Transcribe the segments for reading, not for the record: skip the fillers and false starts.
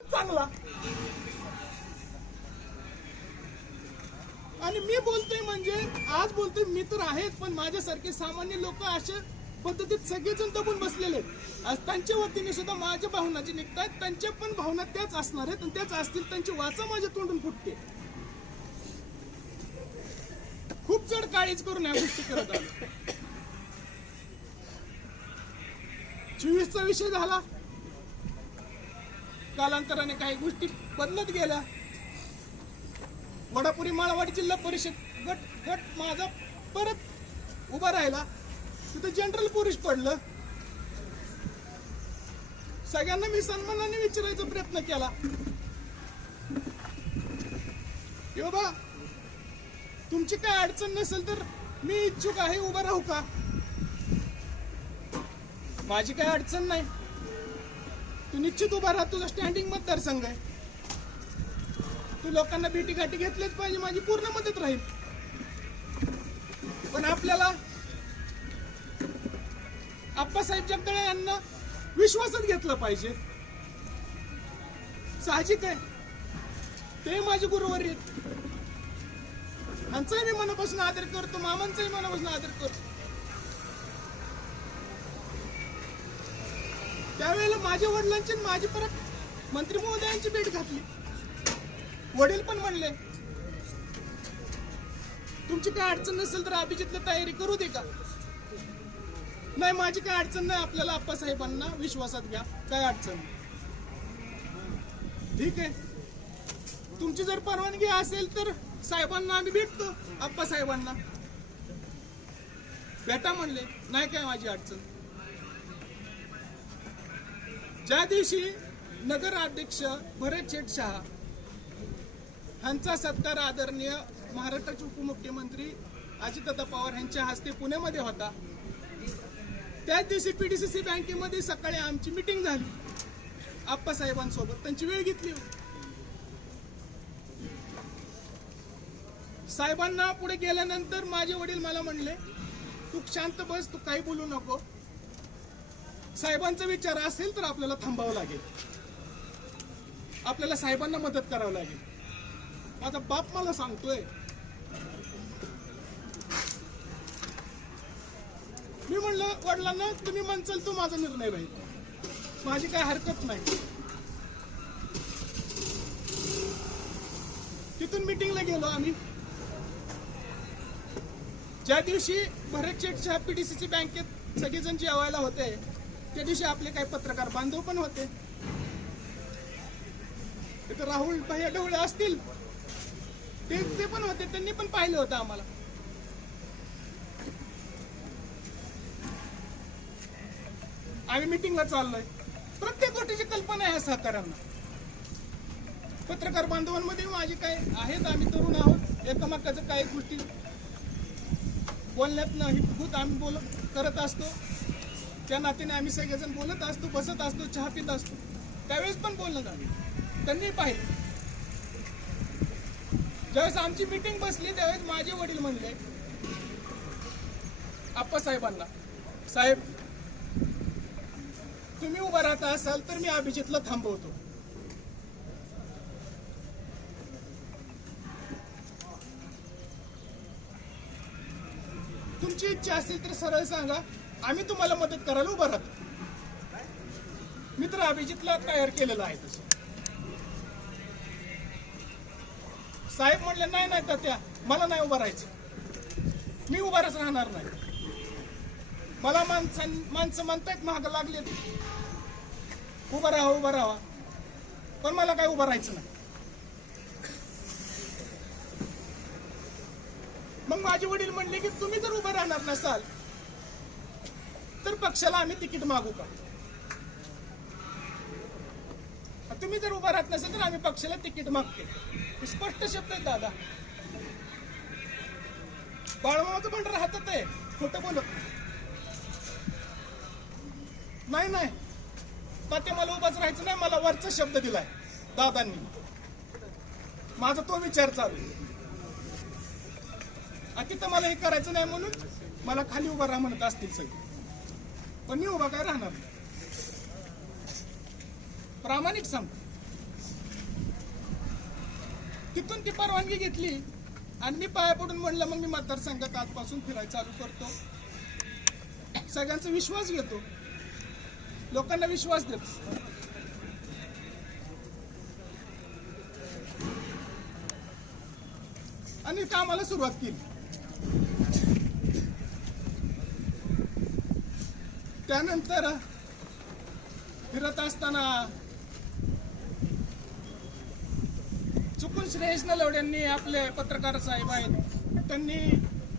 चांगला आणि मी बोलतोय म्हणजे आज बोलतोय मी तर आहेच, पण माझ्यासारखे सामान्य लोक अशा पद्धतीत सगळेजण दबून बसलेले आहेत. आज त्यांच्या वतीने सुद्धा माझ्या भावना जे निघतात त्यांच्या पण भावना त्याच असणार आहेत आणि त्याच असतील. त्यांची वाचा माझ्या तोंडून फुटते. खूप जड काळीच करून ह्या गोष्टी करत आलो. 24चा विषय झाला, कालांतराने काही गोष्टी बदलत गेल्या. वडापुरी माळवाडी जिल्हा परिषद गट माझा परत उभा राहिला. तिथे जनरल पुरुष पडलं. सगळ्यांना मी सन्मानाने विचारायचा प्रयत्न केला की बाबा तुमची काय अडचण नसेल तर मी इच्छुक आहे, उभा राहू का? माझी काय अडचण नाही, तू निश्चित उभा राहा, तुझा स्टँडिंग मतदारसंघ आहे, तू लोकांना भेटी गाठी घेतल्याच पाहिजे, माझी पूर्ण मदत राहील. पण आपल्याला आप्पासाहेब जगदळे यांना विश्वासात घेतलं पाहिजे. साहजिक आहे, ते माझे गुरुवर्य आहेत, यांचाही मी मनापासून आदर करतो, मामांचाही मनापासून आदर करतो. त्यावेळेला माझ्या वडिलांची माझी परत मंत्री महोदयांची भेट घातली. वडील पण म्हणले तुमची काय अडचण नसेल तर अभिजितला तयारी करू दे का? नाही, माझी काय अडचण नाही, आपल्याला आप्पासाहेबांना विश्वासात घ्या, काय अडचण नाही. ठीक आहे, तुमची जर परवानगी असेल तर साहेबांना आम्ही भेटतो, आप्पासाहेबांना भेटा म्हणले. नाही काय माझी अडचण. ज्या दिवशी नगराध्यक्ष भरत शेठ शहा यांचा सत्कार आदरणीय महाराष्ट्राचे उपमुख्यमंत्री अजितदादा पवार यांच्या हस्ते पुण्यामध्ये होता, त्याच दिवशी पीडीसीसी बँकेमध्ये सकाळी आमची मीटिंग झाली आप्पासाहेबांसोबत. त्यांची वेळ घेतली होती. साहेबांना पुढे गेल्यानंतर माझे वडील मला म्हणले तू शांत बस, तू काही बोलू नको, साहेबांचा विचार असेल तर आपल्याला थांबावं लागेल, आपल्याला साहेबांना मदत करावं लागेल. माझा बाप मला सांगतोय, मी म्हणलं वडिलांना तुम्ही म्हणचाल तो माझा निर्णय राहील, माझी काय हरकत नाही. तिथून मीटिंगला गेलो आम्ही. ज्या दिवशी भरत शेठ शहा पीडीसीसी बँकेत सगळेजण जेवायला होते त्या दिवशी आपले काही पत्रकार बांधव पण होते. तिथे राहुल भैया ढवळे असतील ते पण होते, त्यांनी पण पाहिलं होतं आम्हाला. आम्ही मीटिंगला चाललोय. प्रत्येक गोष्टीची कल्पना आहे सहकार्यांना. पत्रकार बांधवांमध्ये माझी काय आहेत, आम्ही तरुण आहोत, एकमेकाचं काही गोष्टी बोलण्यात नाही भूत आम्ही करत असतो. त्या नात्याने आम्ही सगळेजण बोलत असतो, बसत असतो, चहा पित असतो. त्यावेळेस पण बोलणं झालं, त्यांनी पाहिलं. ज्यावेळेस आमची मीटिंग बसली त्यावेळेस माझे वडील म्हणले आप्पासाहेबांना, साहेब तुम्ही उभा राहता असाल तर मी अभिजितला थांबवतो. तुमची इच्छा असेल तर सरळ सांगा, आम्ही तुम्हाला मदत करायला उभा राहतो. मी तर अभिजितला तयार केलेलं आहे तसं. साहेब म्हणले नाही नाही तात्या, मला नाही उभा राहायचं, मी उभाच राहणार नाही. मला माणसं म्हणतायत महाग लागलेत उभा राहा, पण मला काय उभं राहायचं नाही. मग माझे वडील म्हणले की तुम्ही जर उभं राहणार नसाल तर पक्षाला आम्ही तिकीट मागू का? तुम्ही जर उभा राहत नसाल तर आम्ही पक्षाला तिकीट मागते. स्पष्ट शब्द आहे दादा. बाळमामाचं भंडार हातात आहे, खोटं बोलत नाही. नाही तात्या मला उभाच राहायचं नाही, मला वरचा शब्द दिलाय दादांनी, माझा तो विचार चालू आहे. तिथं मला हे करायचं नाही म्हणून मला खाली उभा राहा म्हणत असतील सगळे, पण मी उभा काय राहणार. प्रामाणिक सांगतो. तिथून ती परवानगी घेतली आणि मी पाया पडून म्हणलं मग मी मतदारसंघात आजपासून फिरायला चालू करतो, सगळ्यांचा विश्वास घेतो, लोकांना विश्वास देतो. आणि कामाला सुरुवात केली. त्यानंतर फिरत असताना चुकून श्रेयस नलवड्यांनी, आपले पत्रकार साहेब आहेत, त्यांनी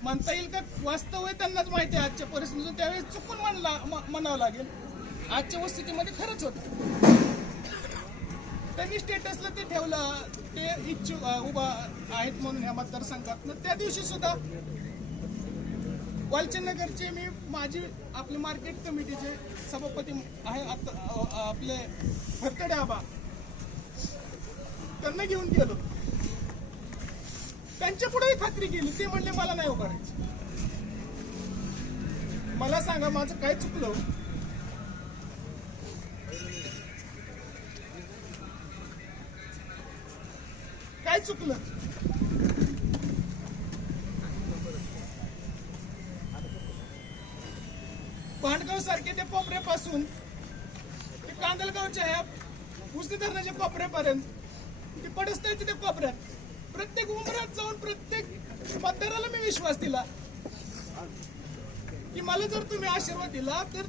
म्हणता येईल का वास्तव आहे त्यांनाच माहिती आहे आजच्या परिस्थितीतून, त्यावेळेस चुकून म्हणावं लागेल आजच्या वस्थितीमध्ये खरंच होतं. त्यांनी स्टेटसला ते ठेवलं, ते इच्छुक उभा आहेत म्हणून ह्या मतदारसंघात. त्या दिवशी सुद्धा वालचंदनगरचे मी माझी आपले मार्केट कमिटीचे सभापती आहे आपले फरतडे आबा, त्यांना घेऊन गेलो, त्यांच्या पुढे खात्री केली. ते म्हणले मला नाही उभारायचं. मला सांगा माझं काय चुकलं? काय चुकलं? भांडगाव सारखे ते कोपऱ्यापासून ते कांदलगावच्या ह्या उजनी धरणाच्या कोपऱ्यापर्यंत ते पडस्तायचे ते कोपऱ्यात प्रत्येक उमरात जाऊन प्रत्येक मतदाराला मी विश्वास दिला की मला जर तुम्ही आशीर्वाद दिला तर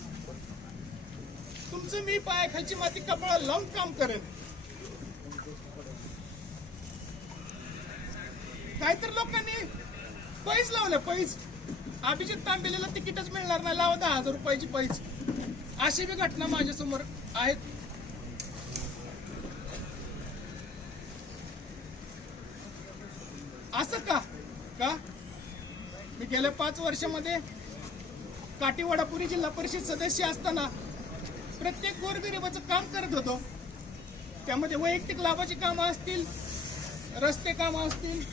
तुमचं मी पायाखालची माती कपाळाला लावून काम करेन. काहीतरी लोकांनी पैज लावलं, पैज. अभिजित तांबेलेला तिकीटच मिळणार नाही, लावा 10,000 रुपयाची पैज. अशी बी घटना माझ्या समोर आहेत. असं का मी गेल्या 5 वर्षामध्ये काटीवाडापुरी जिल्हा परिषद सदस्य असताना प्रत्येक गोरगरिबाचं काम करत होतो. त्यामध्ये वैयक्तिक लाभाची कामं असतील, रस्ते कामं असतील,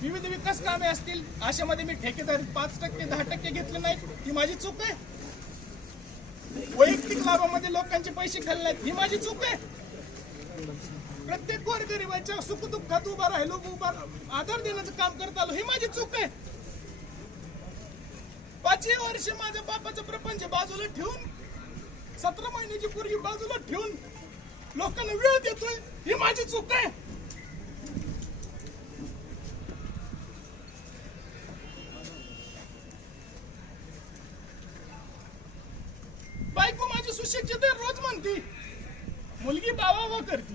विविध विकास कामे असतील, अशामध्ये मी ठेकेदारी 5%, 10% घेतले नाहीत, ही माझी चूक आहे. वैयक्तिक लाभामध्ये लोकांचे पैसे खाल्ले नाहीत, ही माझी चूक आहे. प्रत्येक गोरगरिबाच्या सुखदुःखात उभा राहिलो, आधार देण्याचं काम करत आलो, ही माझी चूक आहे. 5 वर्ष माझ्या बापाचं प्रपंच बाजूला ठेवून, 17 महिन्याची पोरगी बाजूला ठेवून लोकांना वेळ देतोय, ही माझी चूक आहे. बायको माझी सुशिक्षित आहे, रोज म्हणती, मुलगी बावा करती.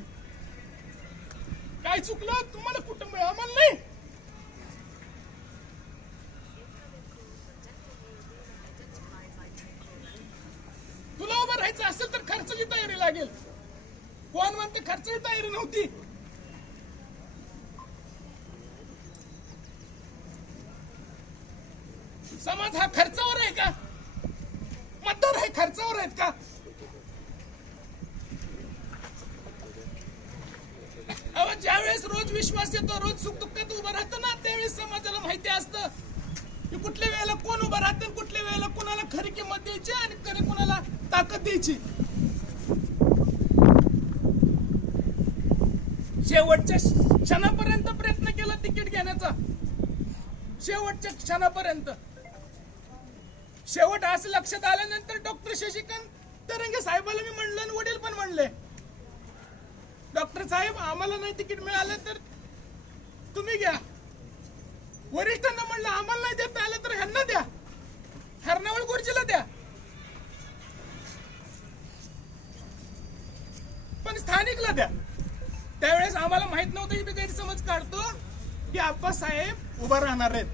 काय चुकलं? तुम्हाला कुटुंब आम्हाला नाही. तुला उभं राहायचं असेल तर खर्चाची तयारी लागेल. कोण म्हणते खर्चाची तयारी नव्हती? समाज हा खर्चावर आहे का? मतदार हे खर्चावर आहेत का? ज्यावेळेस रोज विश्वास येतो, रोज सुख दुःखात उभं राहतं ना, त्यावेळेस समाजाला माहिती असतं की कुठल्या वेळेला कोण उभं राहतं, कुठल्या वेळेला कोणाला खरी किंमत द्यायची आणि खरी कोणाला ताकद द्यायची. शेवटच्या क्षणापर्यंत प्रयत्न केला तिकीट घेण्याचा, शेवटच्या क्षणापर्यंत. शेवट असं लक्षात आल्यानंतर डॉक्टर शशिकांत तरंगे साहेबाला मी म्हणलं आणि वडील पण म्हणले, डॉक्टर साहेब आम्हाला नाही तिकीट मिळालं तर तुम्ही घ्या. वरिष्ठांना म्हणलं आम्हाला नाही देता आलं तर ह्यांना द्या, हरणावळ गुरुजीला द्या. पण स्थानिकला द्या. त्यावेळेस आम्हाला माहित नव्हतं, ही गैरसमज काढतो की आप्पासाहेब उभा राहणार आहेत,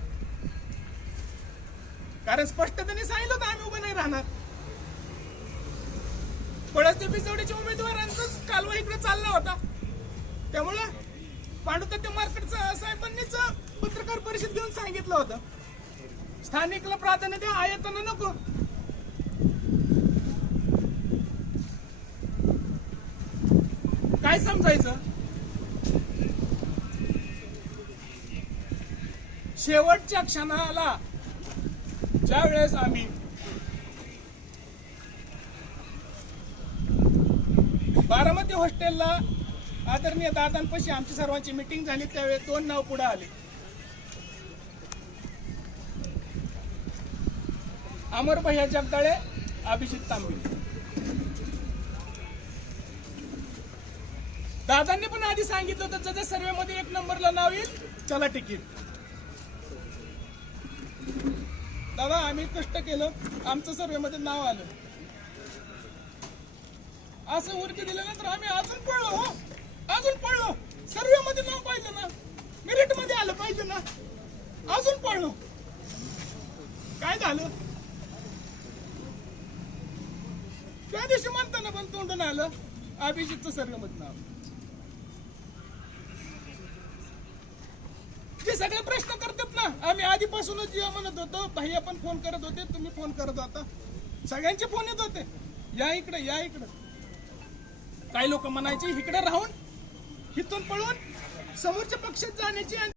कारण स्पष्टतेने सांगितलं होतं आम्ही उभं नाही राहणार. पळसते पिसवडीच्या उमेदवारांचाच कालवा इकडे चालला होता. त्यामुळं पांडुतात्या मार्केट साहेबांनीच पत्रकार परिषद घेऊन सांगितलं होतं, स्थानिकला प्राधान्य द्या, आयताना नको. काय समजायचं? शेवटच्या क्षणाला ज्या वेळेस आम्ही बारामती हॉस्टेलला आदरणीय दादांपाशी आमची सर्वांची मीटिंग झाली त्यावेळेस 2 नाव पुढे आले. अमर भैया जगदाळे, अभिजित तांबे. दादांनी पण आधी सांगितलं होतं ज्याच्या सर्वे मध्ये 1 नंबरला नाव येईल त्याला तिकीट. दादा आम्ही कष्ट केलं, आमचं सर्वे मध्ये नाव आलं. असं उरकी दिल्यानंतर आम्ही अजून पळलो, हो अजून पळलो. सर्वे मध्ये नाव पाहिजे ना, मेरिट मध्ये आलं पाहिजे ना, अजून पळलो. काय झालं त्या दिवशी म्हणताना पण तोंडून आलं अभिजितचं सर्वे मध्ये नाव. जे सगळे प्रश्न करतात ना, आम्ही आधीपासूनच जे म्हणत होतो, भैया पण फोन करत होते, तुम्ही फोन करत होता, सगळ्यांचे फोन येत होते, या इकडे या इकडे. काही लोक म्हणायचे इकडे राहून इथून पळून समोरच्या पक्षात जाण्याची